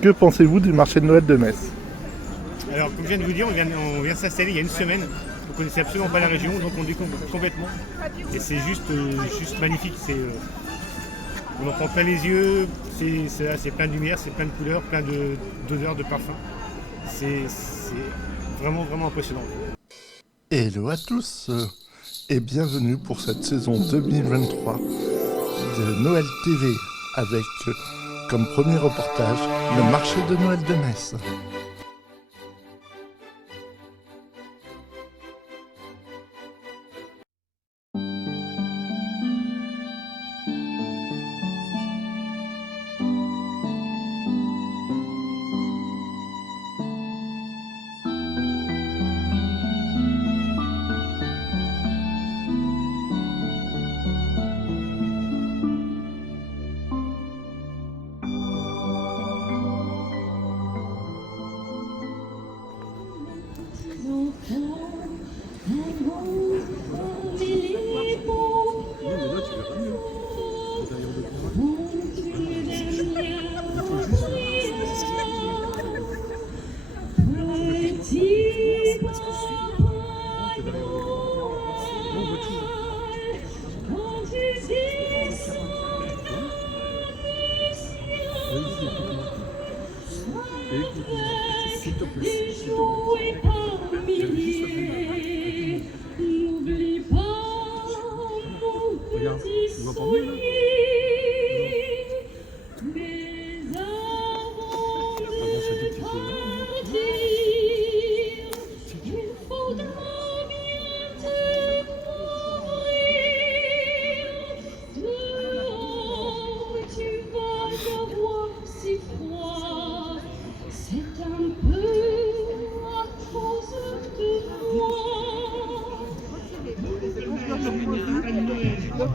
Que pensez-vous du marché de Noël de Metz? Alors, comme je viens de vous dire, on vient de s'installer il y a une semaine. On ne connaissait absolument pas la région, donc on découvre complètement. Et c'est juste magnifique. On en prend plein les yeux. C'est plein de lumière, c'est plein de couleurs, plein d'odeurs, de parfums. C'est vraiment, vraiment impressionnant. Hello à tous et bienvenue pour cette saison 2023 de Noël TV avec comme premier reportage le marché de Noël de Metz.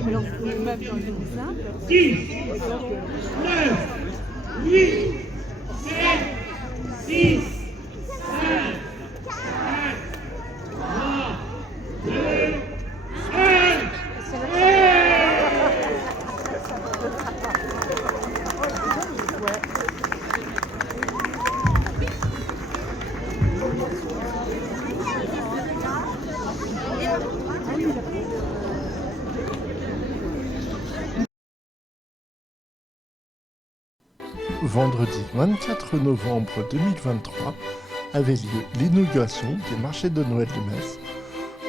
Alors, le meuble dans une simple. 10, 9, 8, 7, 6, 5, 4, 3, 2, 1. Vendredi 24 novembre 2023 avait lieu l'inauguration des marchés de Noël de Metz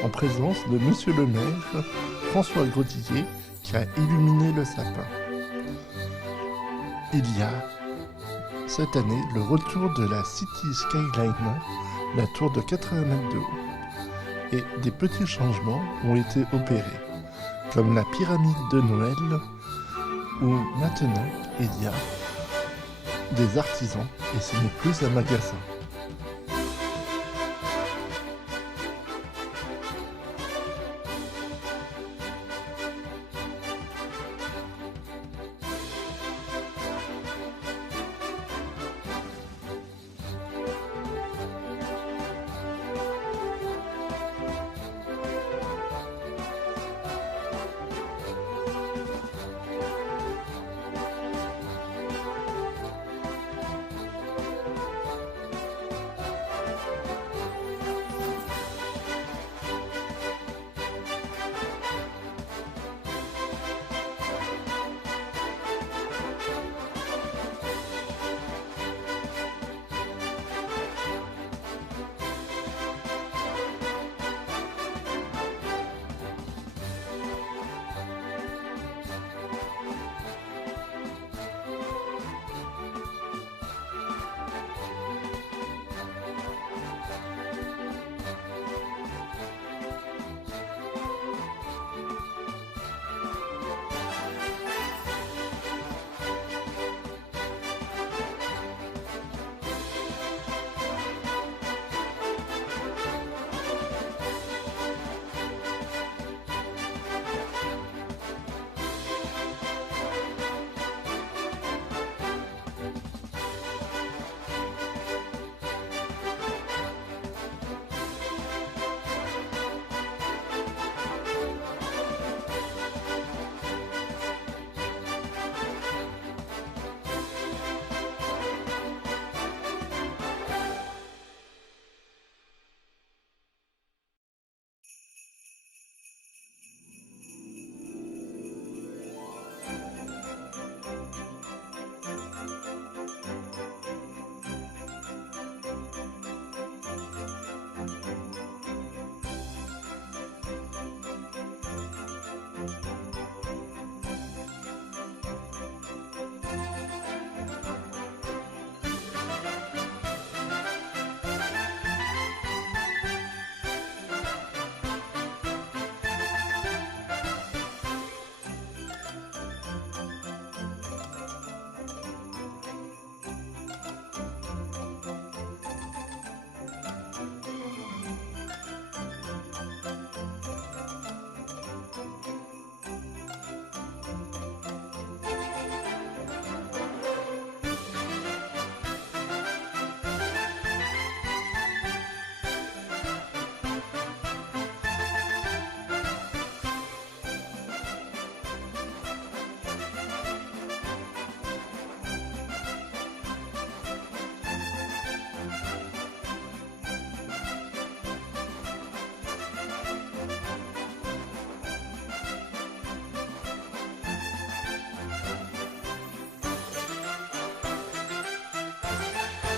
en présence de Monsieur le maire François Grosdillet qui a illuminé le sapin. Il y a cette année le retour de la City Skyline, la tour de 80 mètres de haut, et des petits changements ont été opérés, comme la pyramide de Noël où maintenant il y a des artisans et ce n'est plus un magasin.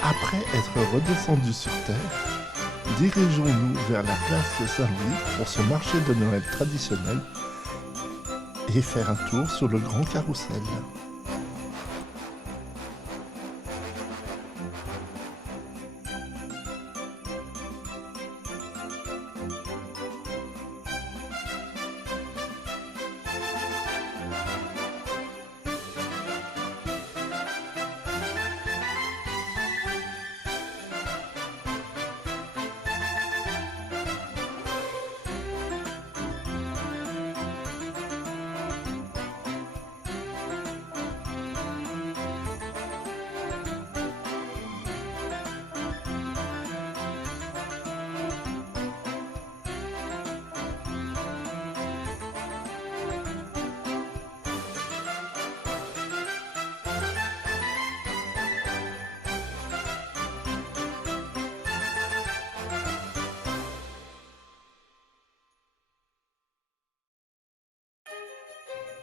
Après être redescendus sur Terre, dirigeons-nous vers la place Saint-Louis pour ce marché de Noël traditionnel et faire un tour sur le grand carrousel.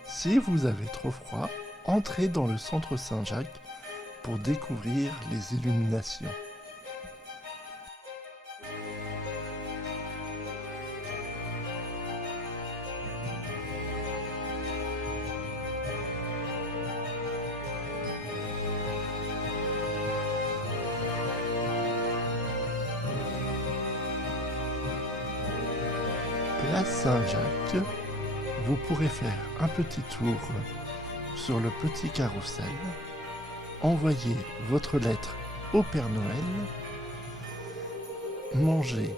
Si vous avez trop froid, entrez dans le centre Saint-Jacques pour découvrir les illuminations. Place Saint-Jacques, vous pourrez faire un petit tour sur le petit carrousel, envoyer votre lettre au Père Noël, manger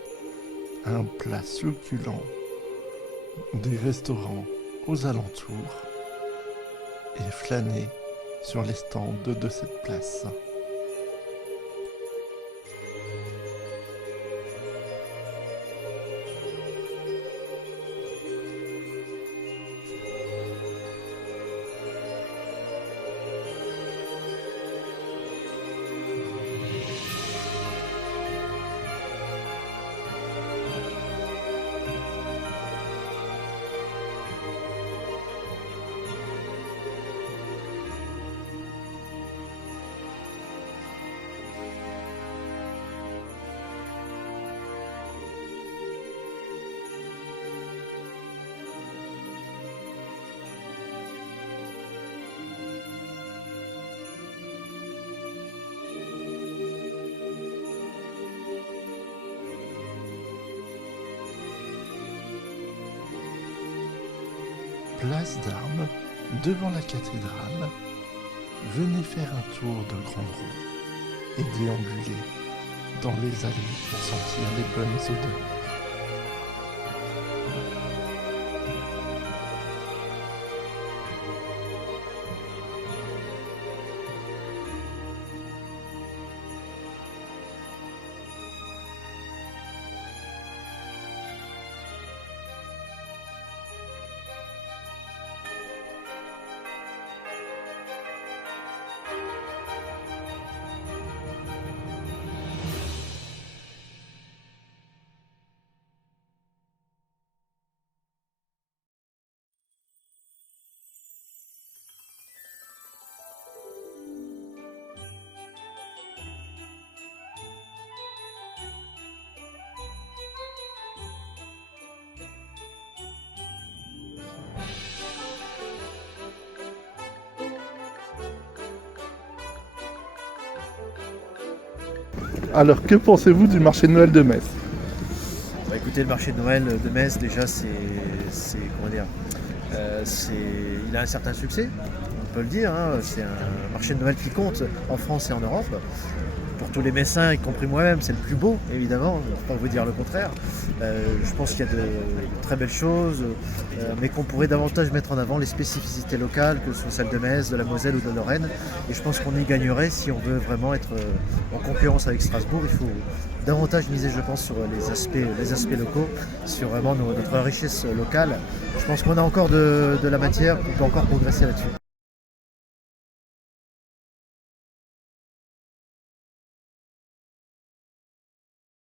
un plat succulent des restaurants aux alentours et flâner sur les stands de cette place. Place d'Armes, devant la cathédrale, venez faire un tour de grande roue et déambuler dans les allées pour sentir les bonnes odeurs. Alors, que pensez-vous du marché de Noël de Metz? Bah, écoutez, le marché de Noël de Metz, déjà, comment dire, il a un certain succès, on peut le dire. Hein. C'est un marché de Noël qui compte en France et en Europe. Pour tous les Messins, y compris moi-même, c'est le plus beau, évidemment, je ne peux pas vous dire le contraire. Je pense qu'il y a de très belles choses, mais qu'on pourrait davantage mettre en avant les spécificités locales, que ce soit celles de Metz, de la Moselle ou de Lorraine. Et je pense qu'on y gagnerait si on veut vraiment être en concurrence avec Strasbourg. Il faut davantage miser, je pense, sur les aspects locaux, sur vraiment notre richesse locale. Je pense qu'on a encore de la matière, on peut encore progresser là-dessus.